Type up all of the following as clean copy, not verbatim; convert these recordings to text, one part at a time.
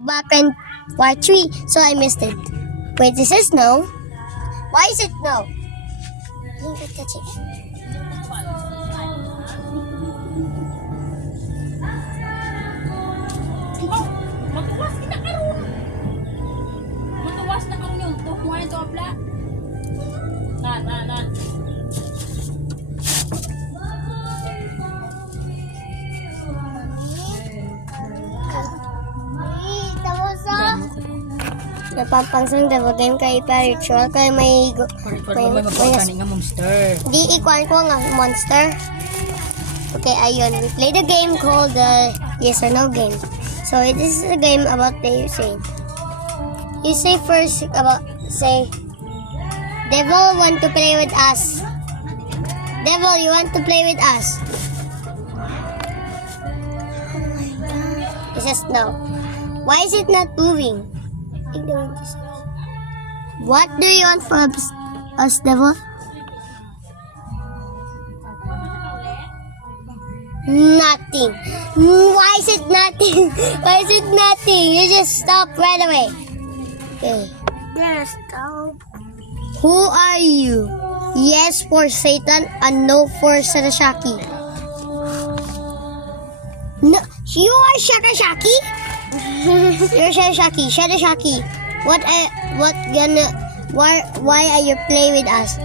Back in part 3, so I missed it. Wait, this is no. Why is it no? You can touch it. Matuwas kita karon. Matuwas na karon yun. Tukuha ito abla. Nan. Napapangsang devil game kay ritual kay may nga monster. di ikuan ko nga monster. Okay, ayun. We played a game called the yes or no game. So this is a game about the saying. You say first about say devil want to play with us. Devil, you want to play with us? Oh my god. It says no. Why is it not moving? What do you want from us, devil? Nothing. Why is it nothing? Why is it nothing? You just stop right away. Okay. There's stop. Who are you? Yes for Satan and no for Sarashaki. No, you are Shakashaki? You're Shakashaki. Shakashaki. Why are you playing with us?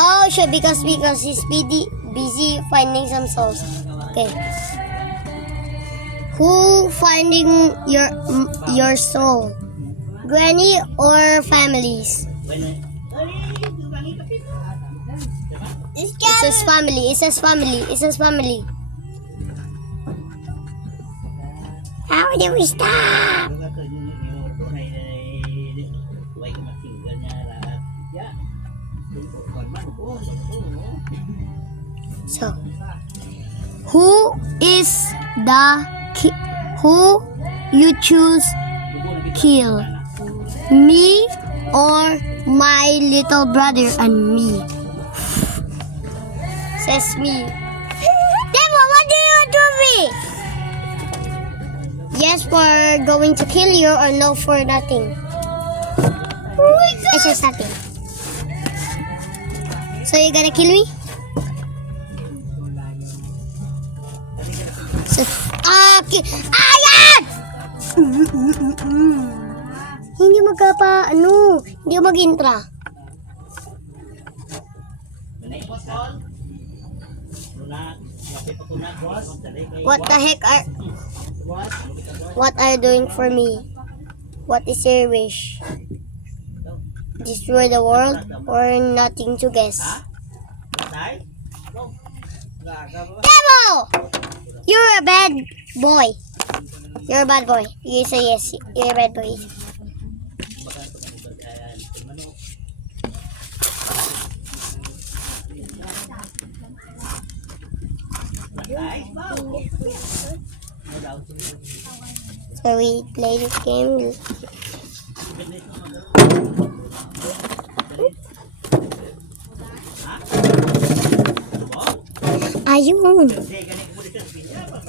Oh, sure, because he's busy finding some souls. Okay. Who finding your soul? Granny or families? It says family. It says family. It says family. How do we stop? So, who is who you choose kill? Me or my little brother and me? Says me. Demo, what do you want from me? Yes for going to kill you or no for nothing? It's just nothing. So you're gonna kill me? So, okay. Ayan! Hindi hindi mag-intra. What are you doing for me? What is your wish? Destroy the world or nothing to guess? Devil! You're a bad boy. You're a bad boy. You say yes. You're a bad boy. So we play this game. Ayun.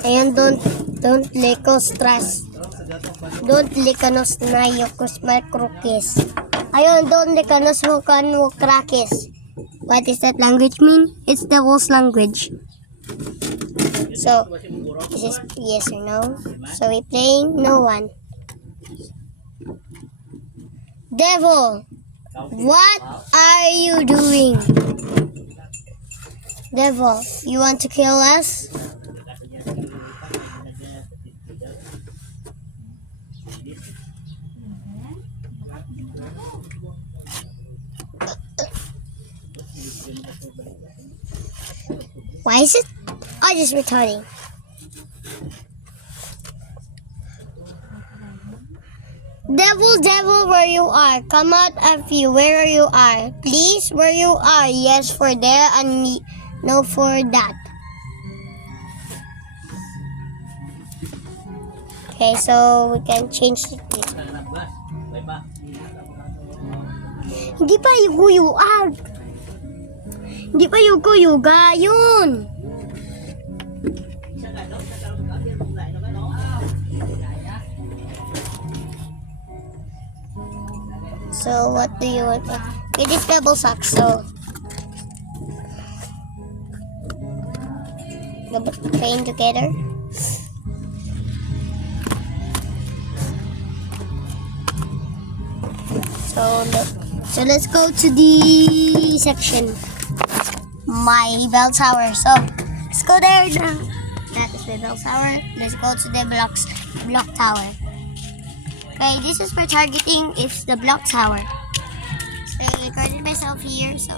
Ayun, don't lekos trust. Don't lekanos na yokos makrokis. Ayun, don't lekanos wokan wokrakis. What does that language mean? It's devil's language. So, this is yes or no. So we playing no one. Devil, what are you doing? Devil, you want to kill us? Why is it? I just retarding. Devil, where you are. Come out of you, where you are. Please, where you are. Yes for there and no for that. Okay, so we can change it. Hindi pa yung kuyuag. Hindi pa yung kuyuga. Yun. So what do you want? It is double socks, so double paint together. So let's go to the section. My bell tower. So let's go there now. That is my bell tower. Let's go to the block tower. Okay, this is for targeting. It's the block tower. So I recorded myself here. So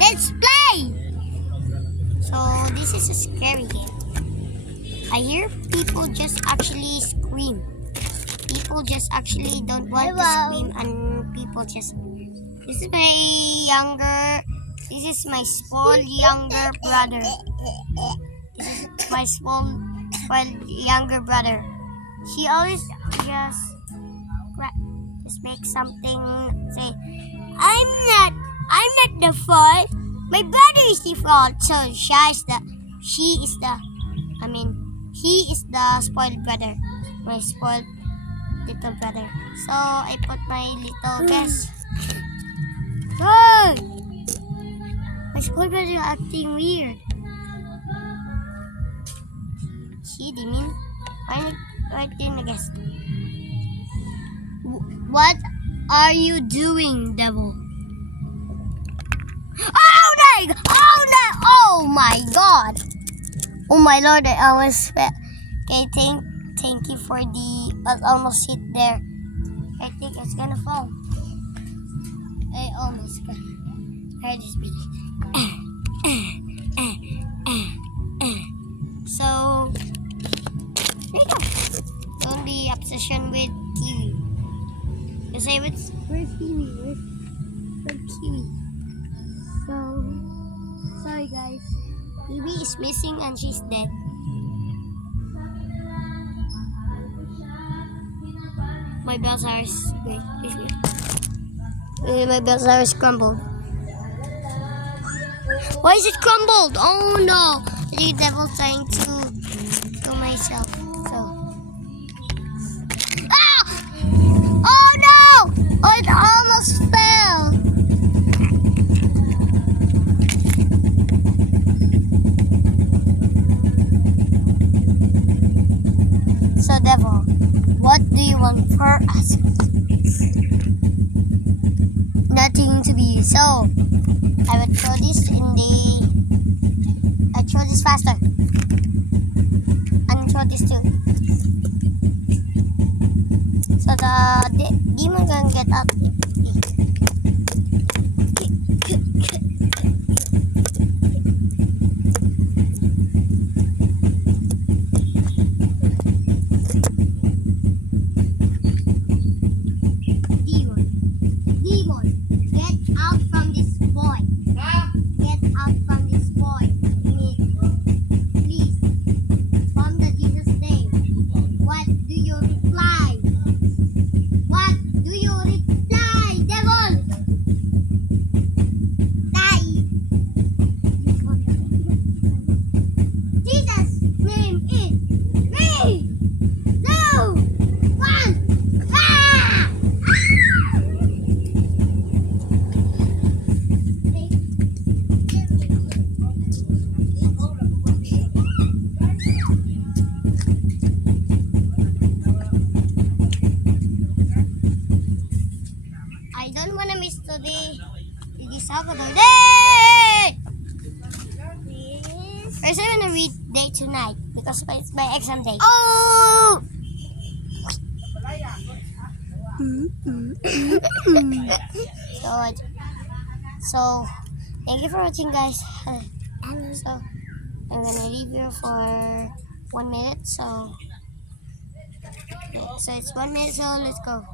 let's play. So this is a scary game. I hear people just actually scream. People just actually don't want to scream, and people just. This is my small younger brother. This is my small younger brother. She always just make something, say, I'm not the fault. My brother is the fault. So he is the spoiled brother. My spoiled little brother. So I put my little guest. Hey! My spoiled brother acting weird. He didn't. Why didn't I guess? What are you doing, devil? Oh my God! Oh my Lord! I almost fell. Okay, thank you for the. I almost hit there. I think it's gonna fall. I almost got. I just beat it. So there you go. Don't be obsession with kiwi. You say where's kiwi? Where's kiwi? So sorry guys. Kiwi is missing and she's dead. My bells are my bells are crumbled. Why is it crumbled? Oh no! The devil trying to kill myself. So. Ah! Oh no! Oh, it almost fell. So devil, what do you want for us? Nothing to be. So I would throw this I throw this faster. And throw this too. So the demon can get out. Demon, get out from this boy. Get out from this boy. Please, from the Jesus name. What do you reply? What do you reply, devil? Die. Jesus' name is 3, 2, 1. Ah! I don't want to miss today. The Salvador Day! First, I want to read day tonight because it's my exam day. Oh! So, thank you for watching, guys. So, I'm gonna leave you for 1 minute. So it's 1 minute. So let's go.